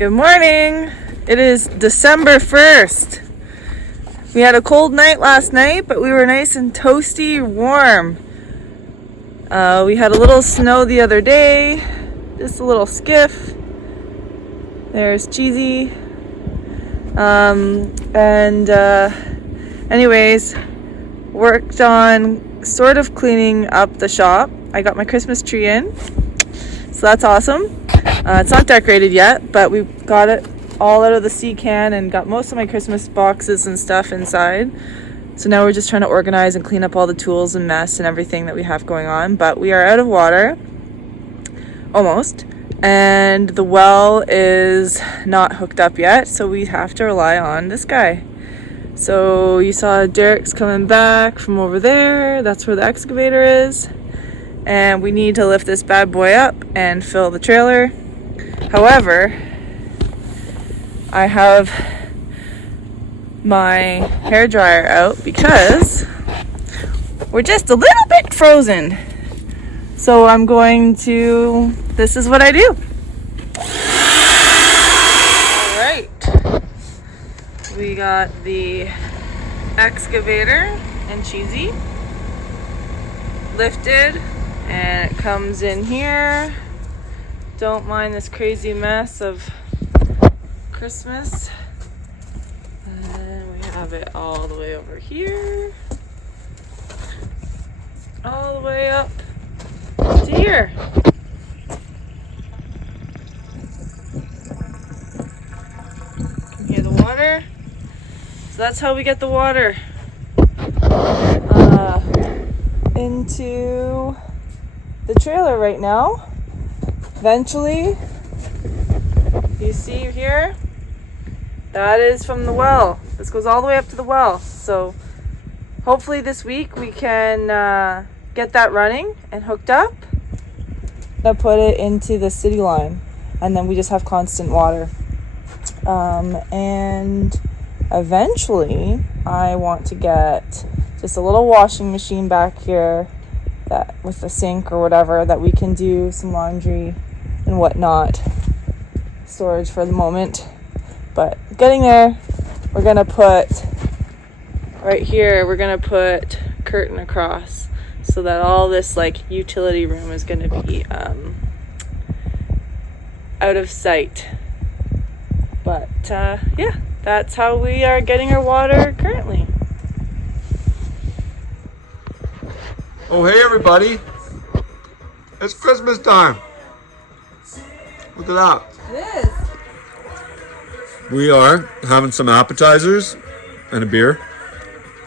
Good morning. It is December 1st. We had a cold night last night, but we were nice and toasty, warm. We had a little snow the other day, just a little skiff. There's Cheesy. Anyways, worked on sort of cleaning up the shop. I got my Christmas tree in, so that's awesome. It's not decorated yet, but we got it all out of the sea can and got most of my Christmas boxes and stuff inside. So now we're just trying to organize and clean up all the tools and mess and everything that we have going on. But we are out of water, almost, and the well is not hooked up yet, so we have to rely on this guy. So you saw Derreck's coming back from over there. That's where the excavator is. And we need to lift this bad boy up and fill the trailer. However, I have my hair dryer out because we're just a little bit frozen. So I'm going to, this is what I do. All right. We got the excavator and Cheesy lifted, and it comes in here. Don't mind this crazy mess of Christmas. And then we have it all the way over here. All the way up to here. Can you hear the water? So that's how we get the water into the trailer right now. Eventually, you see here, that is from the well. This goes all the way up to the well. So hopefully this week we can get that running and hooked up. I'll put it into the city line, and then we just have constant water. And eventually I want to get just a little washing machine back here that with a sink or whatever that we can do some laundry and whatnot. Storage for the moment, but getting there. We're gonna put right here, we're gonna put curtain across so that all this like utility room is gonna be out of sight. But yeah, that's how we are getting our water currently. Oh, hey everybody, it's Christmas time. Look at that. It is. We are having some appetizers and a beer,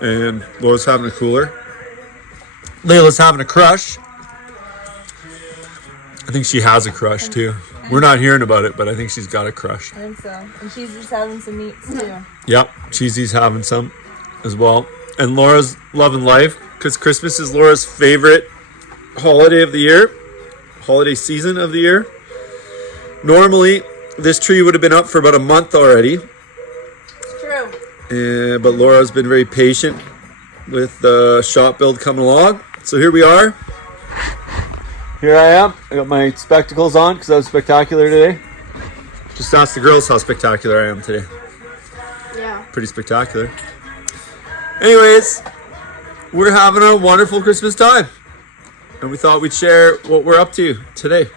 and Laura's having a cooler. Layla's having a crush. I think she has a crush too. We're not hearing about it, but I think she's got a crush. I think so. And she's just having some meats too. Yep, Cheesy's having some as well. And Laura's loving life because Christmas is Laura's favorite holiday of the year, holiday season of the year. Normally, this tree would have been up for about a month already. It's true. But Laura's been very patient with the shop build coming along. So here we are. Here I am. I got my spectacles on because I was spectacular today. Just ask the girls how spectacular I am today. Yeah. Pretty spectacular. Anyways, we're having a wonderful Christmas time. And we thought we'd share what we're up to tonight.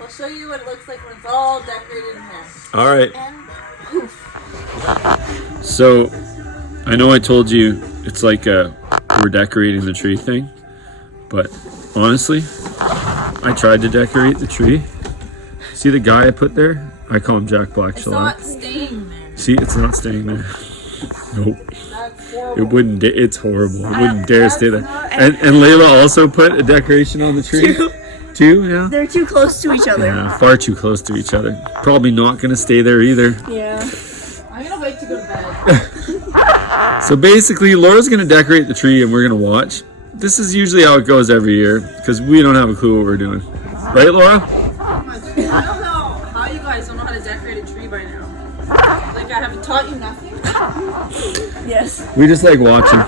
I'll show you what it looks like when it's all decorated in here. All right. And poof. So, I know I told you it's like we're decorating the tree thing, but honestly, I tried to decorate the tree. See the guy I put there? I call him Jack Black. It's not staying there. See, it's not staying there. Nope. That's horrible. It wouldn't. It's horrible. It wouldn't dare stay there. And Layla also put a decoration on the tree. Two, yeah. They're too close to each other. Yeah, far too close to each other. Probably not gonna stay there either. Yeah. I'm gonna wait to go to bed. So basically, Laura's gonna decorate the tree and we're gonna watch. This is usually how it goes every year because we don't have a clue what we're doing. Right, Laura? I don't know how you guys don't know how to decorate a tree by now. Like I haven't taught you nothing. Yes. We just like watching.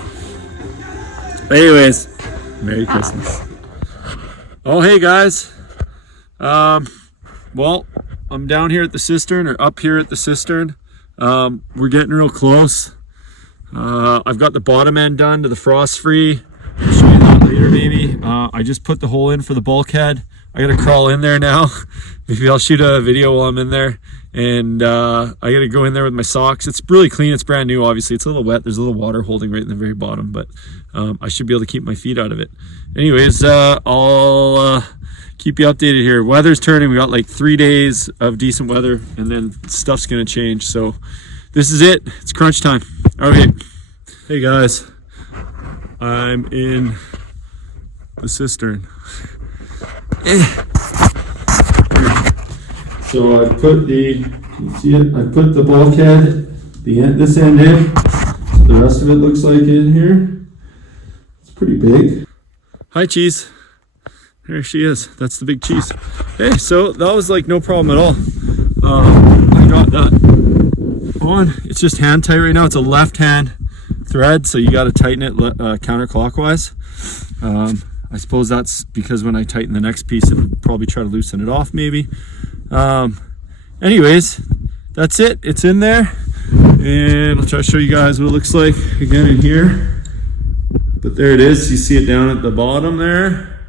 Anyways, Merry Christmas. Oh, hey guys. Well, I'm down here at the cistern, or up here at the cistern. We're getting real close. I've got the bottom end done to the frost free. I'll show you that later maybe. I just put the hole in for the bulkhead. I gotta crawl in there now. Maybe I'll shoot a video while I'm in there. And I gotta go in there with my socks. It's really clean, it's brand new obviously. It's a little wet, there's a little water holding right in the very bottom, but I should be able to keep my feet out of it. Anyways, I'll keep you updated here. Weather's turning, we got like 3 days of decent weather and then stuff's gonna change. So this is it, it's crunch time. Okay, hey guys, I'm in the cistern. So I put the, can you see it? I put the bulkhead, this end in. So the rest of it looks like in here. It's pretty big. Hi, Cheese. There she is. That's the big Cheese. Hey, so that was like no problem at all. I got that on. It's just hand tight right now. It's a left hand thread, so you got to tighten it counterclockwise. I suppose that's because when I tighten the next piece, it would probably try to loosen it off maybe. Anyways, that's it. It's in there. And I'll try to show you guys what it looks like again in here. But there it is. You see it down at the bottom there.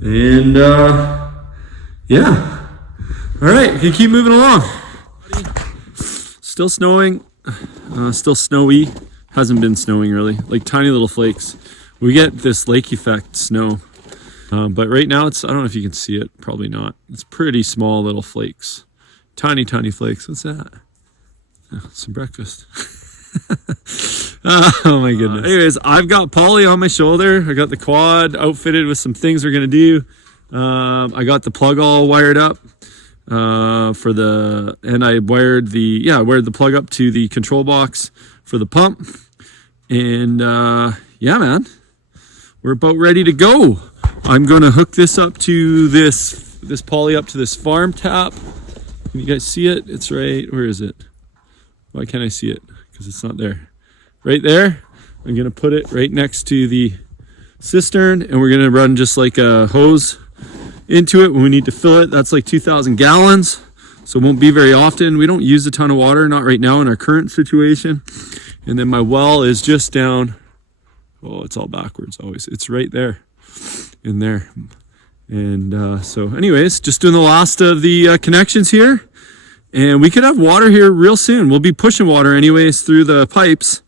And yeah. All right, we can keep moving along. Still snowing. Still snowy. Hasn't been snowing really. Like tiny little flakes. We get this lake effect snow, but right now it's, I don't know if you can see it, probably not. It's pretty small little flakes, tiny flakes. What's that? Oh, some breakfast. Oh my goodness. Anyways, I've got Polly on my shoulder. I got the quad outfitted with some things we're gonna do. I got the plug all wired up and I wired the plug up to the control box for the pump. And yeah, man. We're about ready to go. I'm gonna hook this up to this poly up to this farm tap. Can you guys see it? It's right, where is it? Why can't I see it? Because it's not there. Right there. I'm gonna put it right next to the cistern and we're gonna run just like a hose into it when we need to fill it. That's like 2,000 gallons. So it won't be very often. We don't use a ton of water, not right now in our current situation. And then my well is just down. Oh, it's all backwards always. It's right there, in there. And so anyways, just doing the last of the connections here. And we could have water here real soon. We'll be pushing water anyways through the pipes.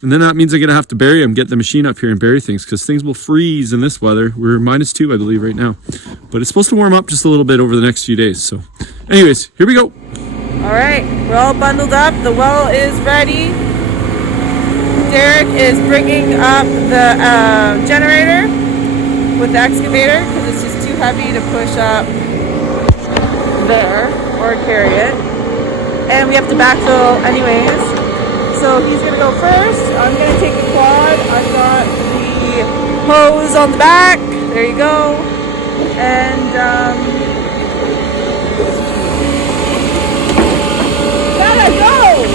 And then that means I'm gonna have to bury them, get the machine up here and bury things because things will freeze in this weather. We're -2, I believe, right now. But it's supposed to warm up just a little bit over the next few days. So anyways, here we go. All right, we're all bundled up. The well is ready. Derek is bringing up the generator with the excavator because it's just too heavy to push up there or carry it. And we have to backfill anyways. So he's gonna go first. I'm gonna take the quad. I've got the hose on the back. There you go. And gotta go!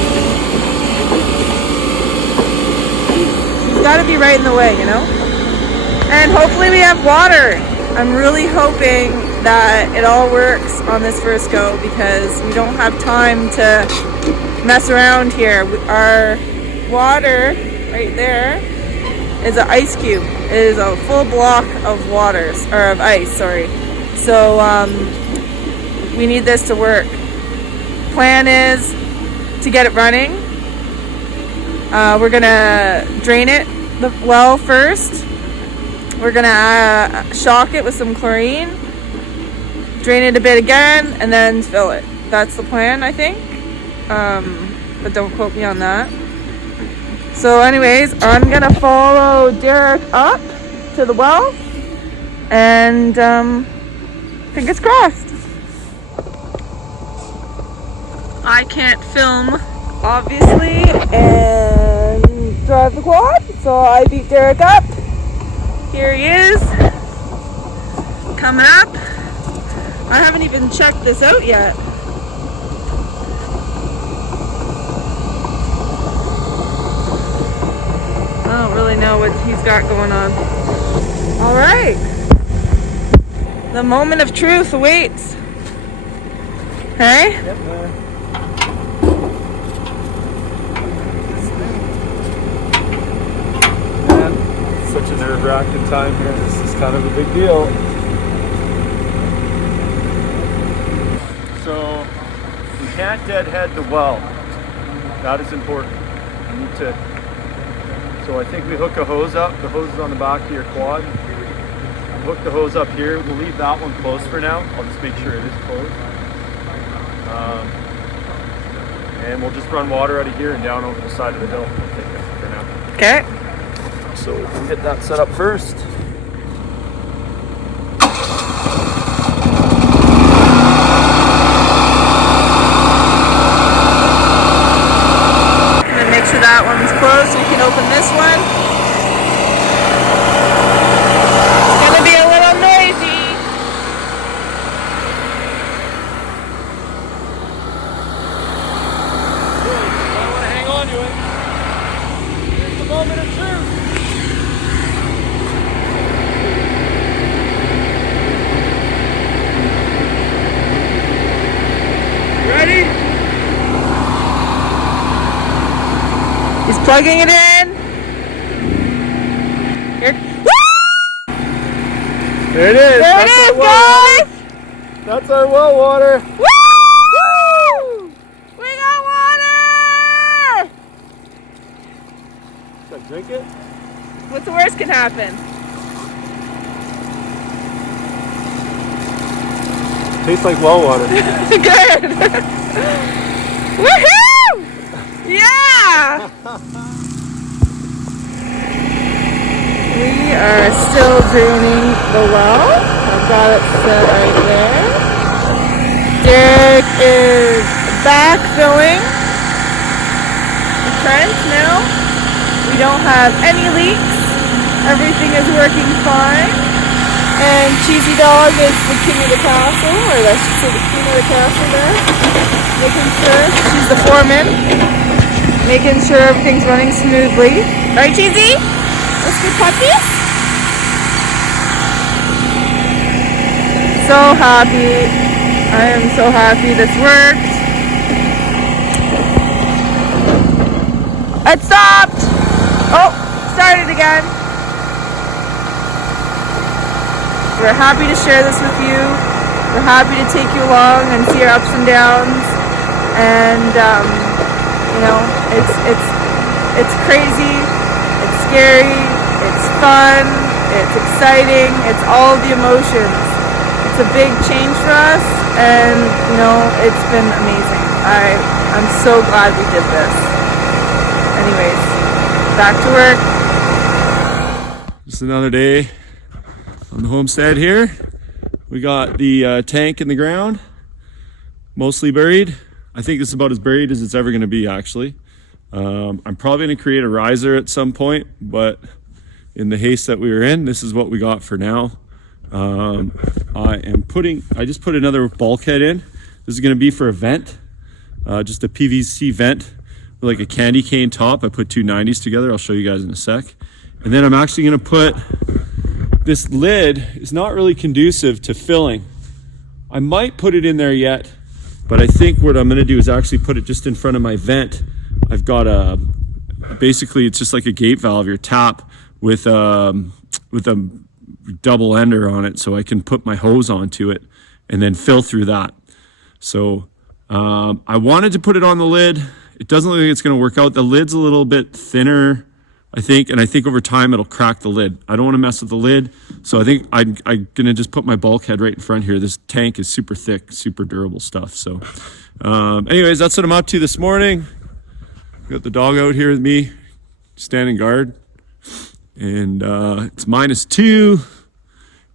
Gotta be right in the way, you know? And hopefully we have water. I'm really hoping that it all works on this first go because we don't have time to mess around here. Our water right there is an ice cube. It is a full block of of ice, sorry. So we need this to work. Plan is to get it running. We're gonna drain it, the well first. We're gonna shock it with some chlorine, drain it a bit again, and then fill it. That's the plan, I think. But don't quote me on that. So anyways, I'm gonna follow Derek up to the well, and fingers crossed. I can't film, obviously, and drive the quad, so I beat Derek up. Here he is, coming up. I haven't even checked this out yet. I don't really know what he's got going on. All right, the moment of truth awaits. Okay. Getting there. Man, such a nerve-wracking time here. This is kind of a big deal. So we can't deadhead the well. That is important. You need to. So I think we hook a hose up. The hose is on the back of your quad. Hook the hose up here. We'll leave that one closed for now. I'll just make sure it is closed. And we'll just run water out of here and down over the side of the hill. We'll take it for now. Okay. So we'll get that set up first. And then make sure that one's closed so you can open this one. It's gonna be a little noisy. I want to hang on to it. Here's the moment of truth. Ready? He's plugging it in. Here. There it is. There it is, guys. That's our well water. Woo! We got water! Should I drink it? What's the worst can happen? Tastes like well water. Good. Woohoo! Yeah! We are still draining the well. I've got it set right there. Derek is backfilling the trench now. We don't have any leaks. Everything is working fine. And Cheesy Dog is the king of the castle, or I should say the queen of the castle there. Making sure, she's the foreman. Making sure everything's running smoothly. Right, Cheesy? Let's get puppies. So happy. I am so happy this worked. It stopped. Oh, started again. We're happy to share this with you. We're happy to take you along and see our ups and downs. And you know, it's crazy, it's scary, it's fun, it's exciting, it's all the emotions. It's a big change for us, and you know, it's been amazing. I'm so glad we did this. Anyways, back to work. Just another day on the homestead here. We got the tank in the ground, mostly buried. I think it's about as buried as it's ever going to be, actually. I'm probably going to create a riser at some point, but in the haste that we were in, this is what we got for now. I just put another bulkhead in. This is going to be for a vent, just a PVC vent with like a candy cane top. I put two 90s together. I'll show you guys in a sec. And then I'm actually going to put this lid. Is not really conducive to filling. I might put it in there yet, but I think what I'm going to do is actually put it just in front of my vent. I've got basically it's just like a gate valve, your tap with a double ender on it, so I can put my hose onto it and then fill through that. So I wanted to put it on the lid. It doesn't look like it's going to work out. The lid's a little bit thinner, I think, and I think over time it'll crack the lid. I don't want to mess with the lid, so I think I'm going to just put my bulkhead right in front here. This tank is super thick, super durable stuff. So anyways, that's what I'm up to this morning. Got the dog out here with me, standing guard, and it's -2.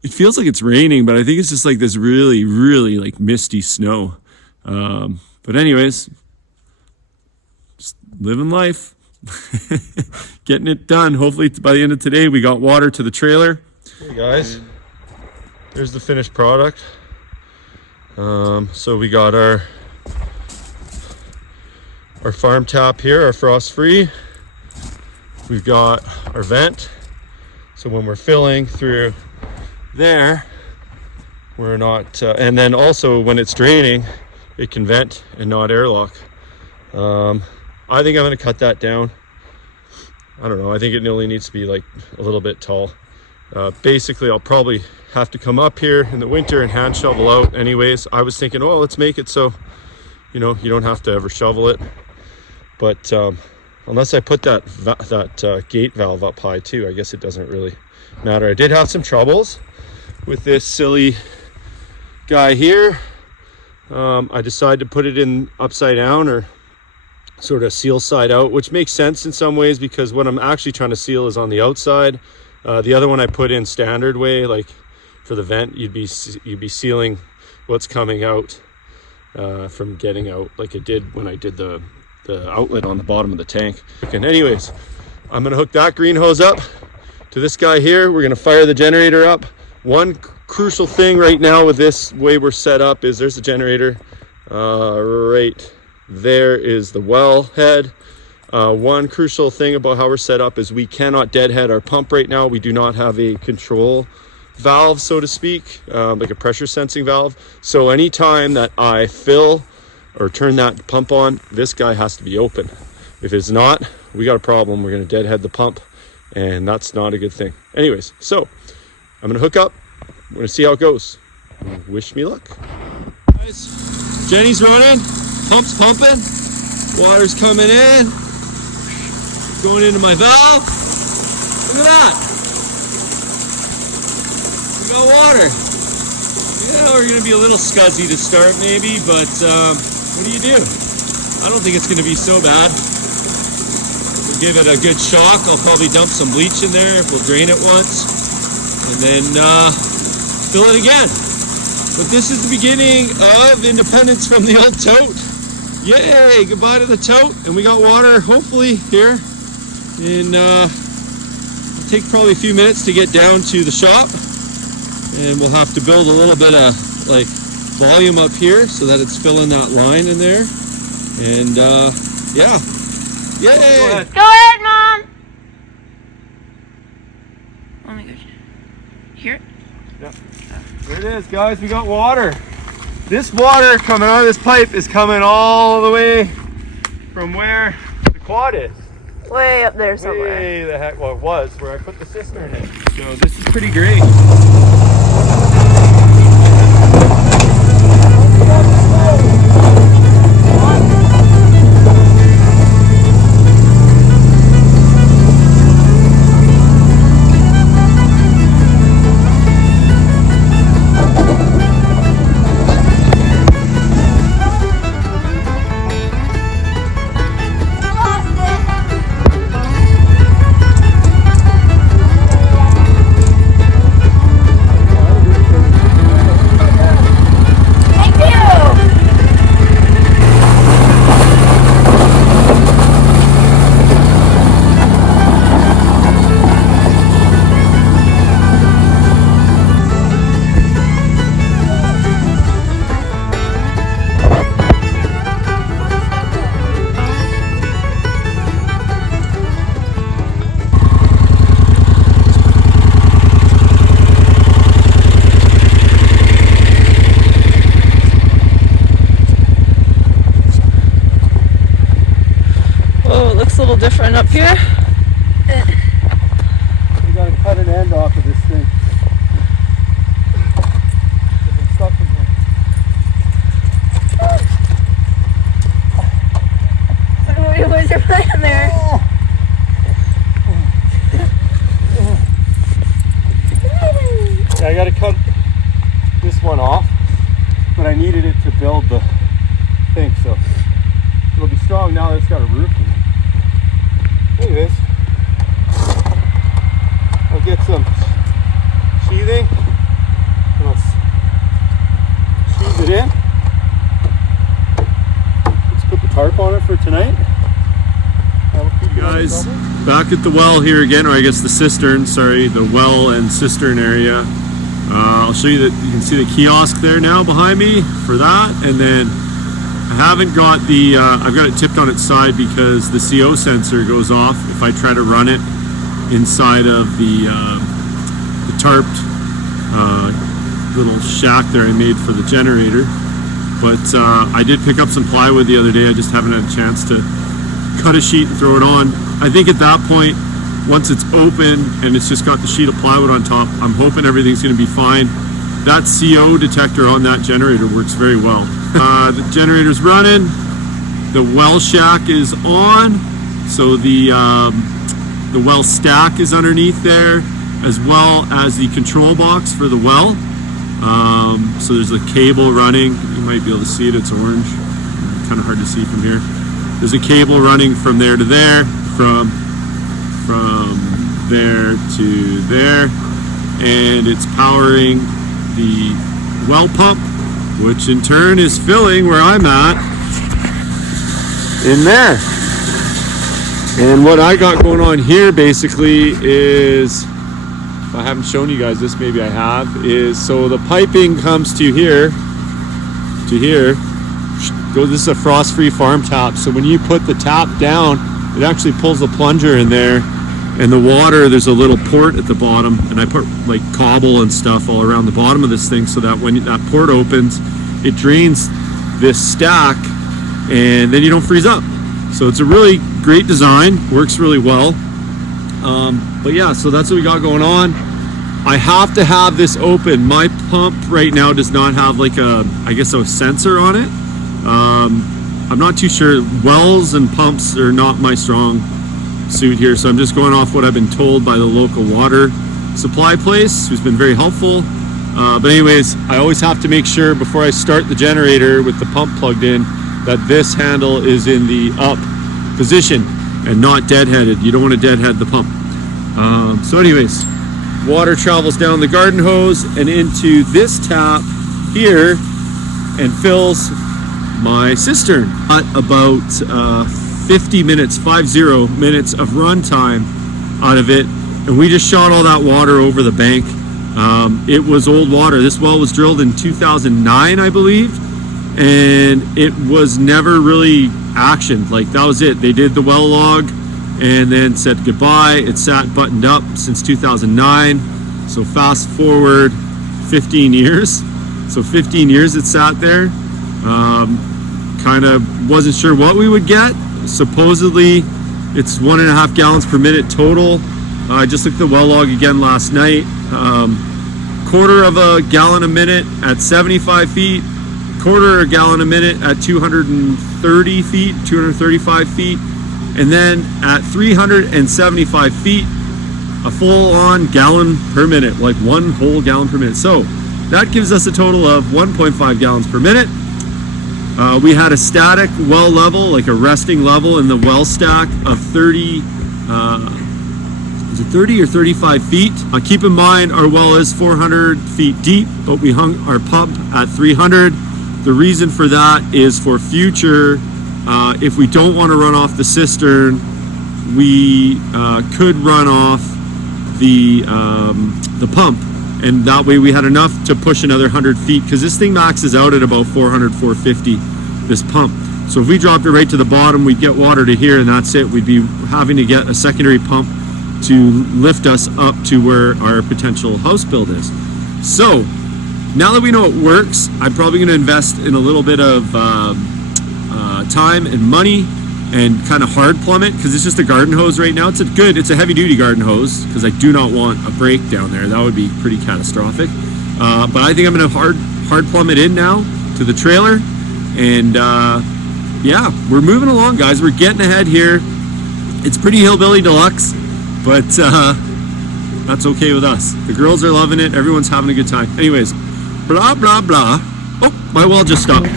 It feels like it's raining, but I think it's just like this really, really like misty snow. But anyways, just living life. Getting it done. Hopefully by the end of today we got water to the trailer. Hey guys, there's the finished product. So we got our farm tap here, our frost free. We've got our vent, so when we're filling through there, we're not and then also when it's draining, it can vent and not airlock. I think I'm going to cut that down. I don't know, I think it only needs to be like a little bit tall. Basically, I'll probably have to come up here in the winter and hand shovel out anyways. I was thinking, oh, let's make it so, you know, you don't have to ever shovel it. But unless I put that gate valve up high too, I guess it doesn't really matter. I did have some troubles with this silly guy here. I decided to put it in upside down, or sort of seal side out, which makes sense in some ways because what I'm actually trying to seal is on the outside. The other one I put in standard way, like for the vent, you'd be sealing what's coming out from getting out, like it did when I did the outlet on the bottom of the tank. Okay, anyways, I'm gonna hook that green hose up to this guy here. We're gonna fire the generator up. One crucial thing right now with this way we're set up is there's the generator. Right there is the well head. One crucial thing about how we're set up is we cannot deadhead our pump right now. We do not have a control valve, so to speak, like a pressure sensing valve. So anytime that I fill or turn that pump on, this guy has to be open. If it's not, we got a problem. We're going to deadhead the pump, and that's not a good thing. Anyways, so I'm going to hook up. We're going to see how it goes. Wish me luck. Guys, Jenny's running, pump's pumping, water's coming in, going into my valve. Look at that. We got water. Yeah, we're going to be a little scuzzy to start maybe, but what do you do? I don't think it's going to be so bad. We'll give it a good shock. I'll probably dump some bleach in there. We'll drain it once and then fill it again. But this is the beginning of independence from the old tote. Yay, goodbye to the tote. And we got water, hopefully, here. And it'll take probably a few minutes to get down to the shop. And we'll have to build a little bit of like volume up here so that it's filling that line in there. And yeah. Yay! Go ahead, Mom! Oh my gosh. Here? Yeah. There it is, guys. We got water. This water coming out of this pipe is coming all the way from where the quad is. Way up there somewhere. Way the heck, well, it was where I put the cistern in. So this is pretty great. A little different up here. We gotta cut an end off of this thing. It's stuck in here. What's your plan there? Yeah, I gotta cut this one off, but I needed it to build the thing, so it'll be strong now that it's got a roof in it. Anyways, I'll get some sheathing and I'll sheathe it in. Let's put the tarp on it for tonight. Guys, back at the well here again, or I guess the cistern, sorry, the well and cistern area. I'll show you that you can see the kiosk there now behind me for that, and then I haven't got the, I've got it tipped on its side because the CO sensor goes off if I try to run it inside of the tarped little shack there I made for the generator. But I did pick up some plywood the other day. I just haven't had a chance to cut a sheet and throw it on. I think at that point, once it's open and it's just got the sheet of plywood on top, I'm hoping everything's going to be fine. That CO detector on that generator works very well. The generator's running. The well shack is on. So the well stack is underneath there, as well as the control box for the well. So there's a cable running. You might be able to see it, it's orange. Kind of hard to see from here. There's a cable running from there to there, from there to there, and it's powering the well pump, which in turn is filling where I'm at, in there. And what I got going on here basically is, if I haven't shown you guys this, maybe I have, is so the piping comes to here, this is a frost-free farm tap. So when you put the tap down, it actually pulls the plunger in there, and the water, there's a little port at the bottom, and I put like cobble and stuff all around the bottom of this thing so that when that port opens, it drains this stack, and then you don't freeze up. So it's a really great design, works really well. But yeah, so that's what we got going on. I have to have this open. My pump right now does not have like a sensor on it. I'm not too sure. Wells and pumps are not my strong suit here, so I'm just going off what I've been told by the local water supply place, who's been very helpful. But anyways, I always have to make sure before I start the generator with the pump plugged in that this handle is in the up position and not deadheaded. You don't want to deadhead the pump. So anyways, water travels down the garden hose and into this tap here and fills my cistern. At about 50 minutes of run time out of it, and we just shot all that water over the bank. It was old water. This well was drilled in 2009, I believe, and it was never really actioned. Like, that was it. They did the well log and then said goodbye. It sat buttoned up since 2009. So fast forward 15 years. So 15 years it sat there. Kind of wasn't sure what we would get. Supposedly it's 1.5 gallons per minute total. I just looked at the well log again last night. Quarter of a gallon a minute at 75 feet, quarter a gallon a minute at 230 feet, 235 feet, and then at 375 feet, a full-on gallon per minute, like 1 whole gallon per minute. So that gives us a total of 1.5 gallons per minute. We had a static well level, like a resting level in the well stack of 30 or 35 feet. Keep in mind our well is 400 feet deep, but we hung our pump at 300. The reason for that is for future, if we don't want to run off the cistern, we could run off the pump, and that way we had enough to push another 100 feet, because this thing maxes out at about 400, 450, this pump. So if we dropped it right to the bottom, we'd get water to here, and that's it. We'd be having to get a secondary pump to lift us up to where our potential house build is. So now that we know it works, I'm probably going to invest in a little bit of time and money and kind of hard plumb it, because it's just a garden hose right now. It's a heavy duty garden hose, because I do not want a break down there. That would be pretty catastrophic. But I think I'm going to hard plumb it in now to the trailer. And yeah, we're moving along, guys. We're getting ahead here. It's pretty hillbilly deluxe, but that's okay with us. The girls are loving it. Everyone's having a good time. Anyways, blah, blah, blah. Oh, my well just stopped.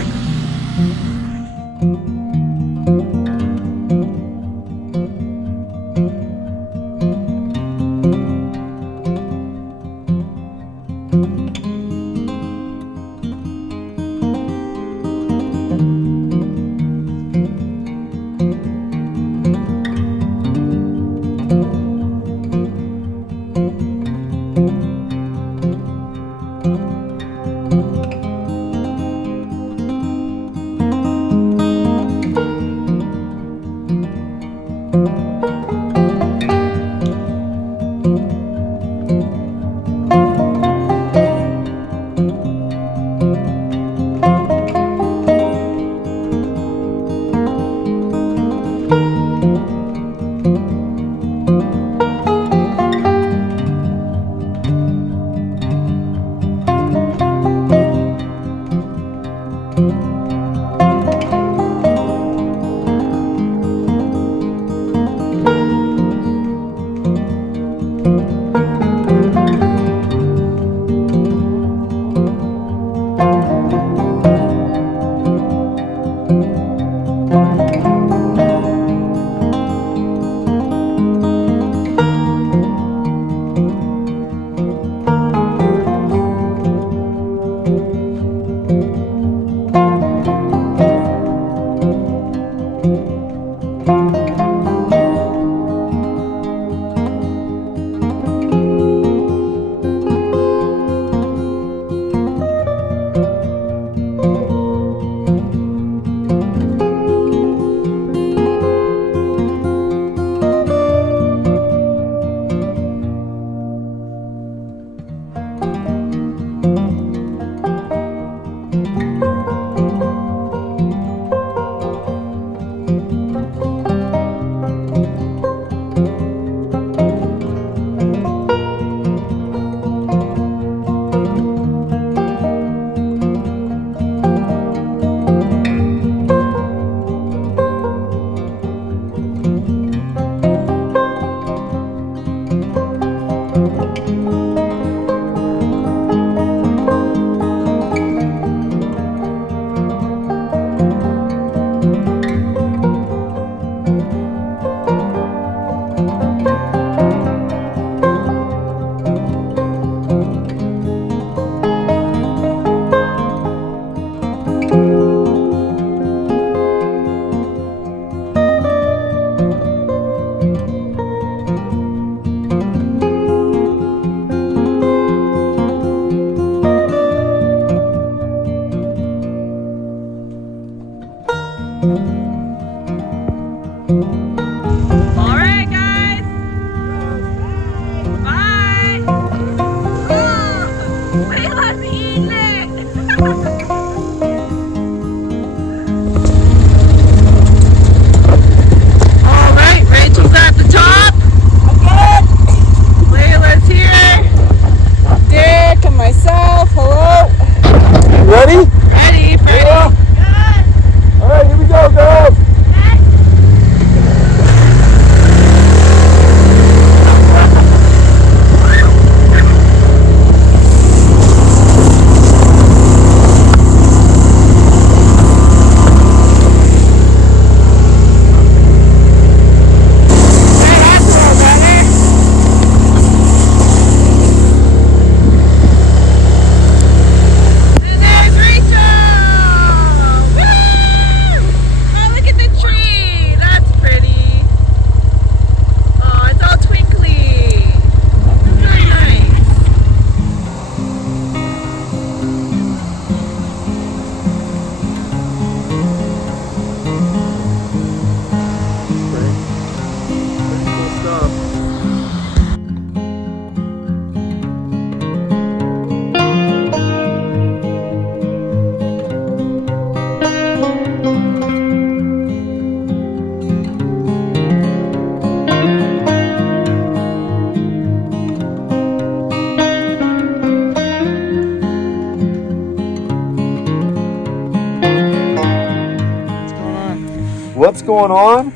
What's going on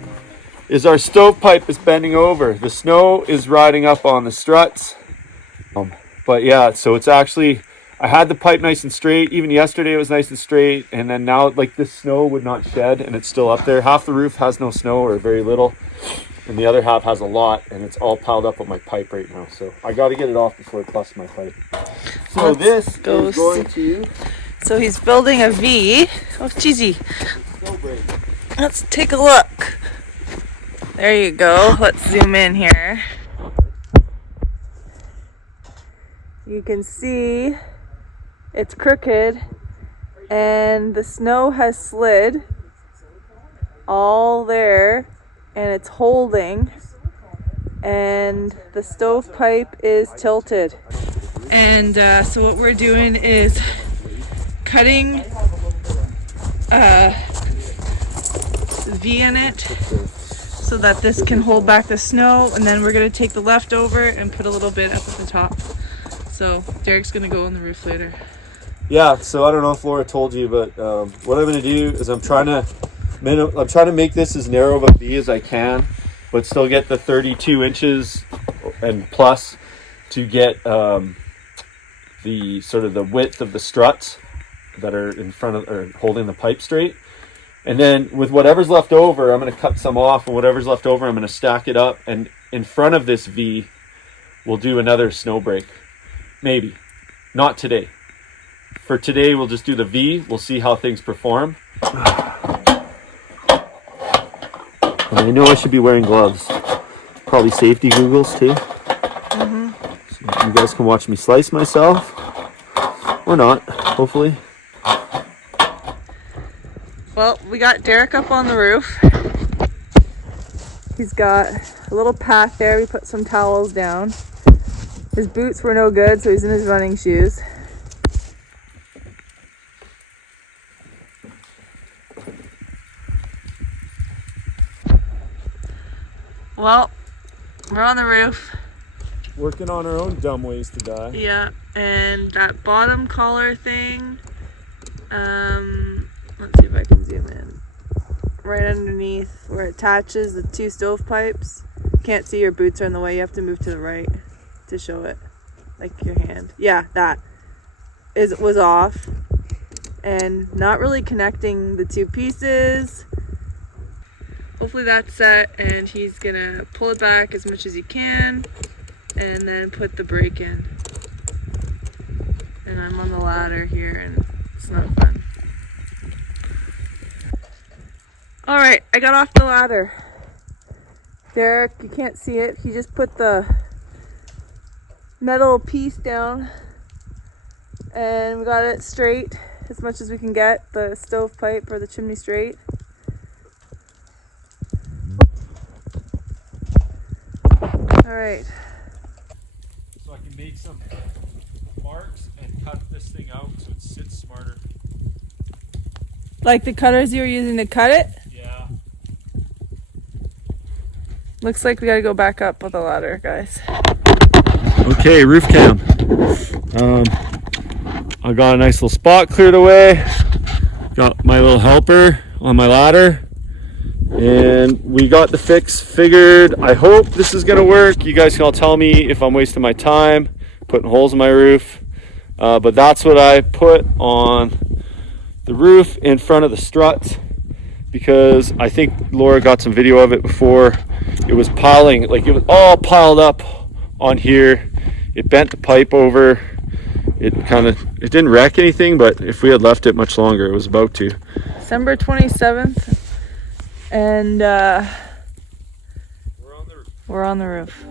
is our stovepipe is bending over. The snow is riding up on the struts. But yeah, so it's actually, I had the pipe nice and straight. Even yesterday it was nice and straight. And then now, like, this snow would not shed and it's still up there. Half the roof has no snow or very little. And the other half has a lot, and it's all piled up on my pipe right now. So I got to get it off before it busts my pipe. So this is going to... So he's building a V. Oh, cheesy. Let's take a look. There you go. Let's zoom in here. You can see it's crooked, and the snow has slid all there, and it's holding, and the stovepipe is tilted. And so what we're doing is cutting a V in it so that this can hold back the snow, and then we're going to take the leftover and put a little bit up at the top. So Derreck's going to go on the roof later. Yeah, so I don't know if Laura told you, but what I'm going to do is I'm trying to make this as narrow of a V as I can, but still get the 32 inches and plus to get the sort of the width of the struts that are in front of, or holding the pipe straight. And then with whatever's left over, I'm going to cut some off, and whatever's left over, I'm going to stack it up. And in front of this V, we'll do another snow break. Maybe. Not today. For today, we'll just do the V. We'll see how things perform. And I know I should be wearing gloves. Probably safety goggles too. So you guys can watch me slice myself. Or not, hopefully. Well, we got Derek up on the roof. He's got a little path there. We put some towels down. His boots were no good, so he's in his running shoes. Well, we're on the roof. Working on our own dumb ways to die. Yeah, and that bottom collar thing, let's see if I can zoom in. Right underneath where it attaches the two stovepipes. Can't see, your boots are in the way. You have to move to the right to show it, like your hand. Yeah, that was off and not really connecting the two pieces. Hopefully that's set, and he's gonna pull it back as much as he can and then put the brake in. And I'm on the ladder here and it's not fun. All right, I got off the ladder. Derek, you can't see it. He just put the metal piece down and we got it straight as much as we can get, the stovepipe or the chimney straight. All right. So I can make some marks and cut this thing out so it sits smarter. Like the cutters you were using to cut it? Yeah. Looks like we gotta go back up with a ladder, guys. Okay, roof cam. I got a nice little spot cleared away. Got my little helper on my ladder. And we got the fix figured. I hope this is gonna work. You guys can all tell me if I'm wasting my time putting holes in my roof. But that's what I put on the roof in front of the strut, because I think Laura got some video of it before. It was piling, like it was all piled up on here. It bent the pipe over. It didn't wreck anything, but if we had left it much longer, it was about to. December 27th, and we're on the roof.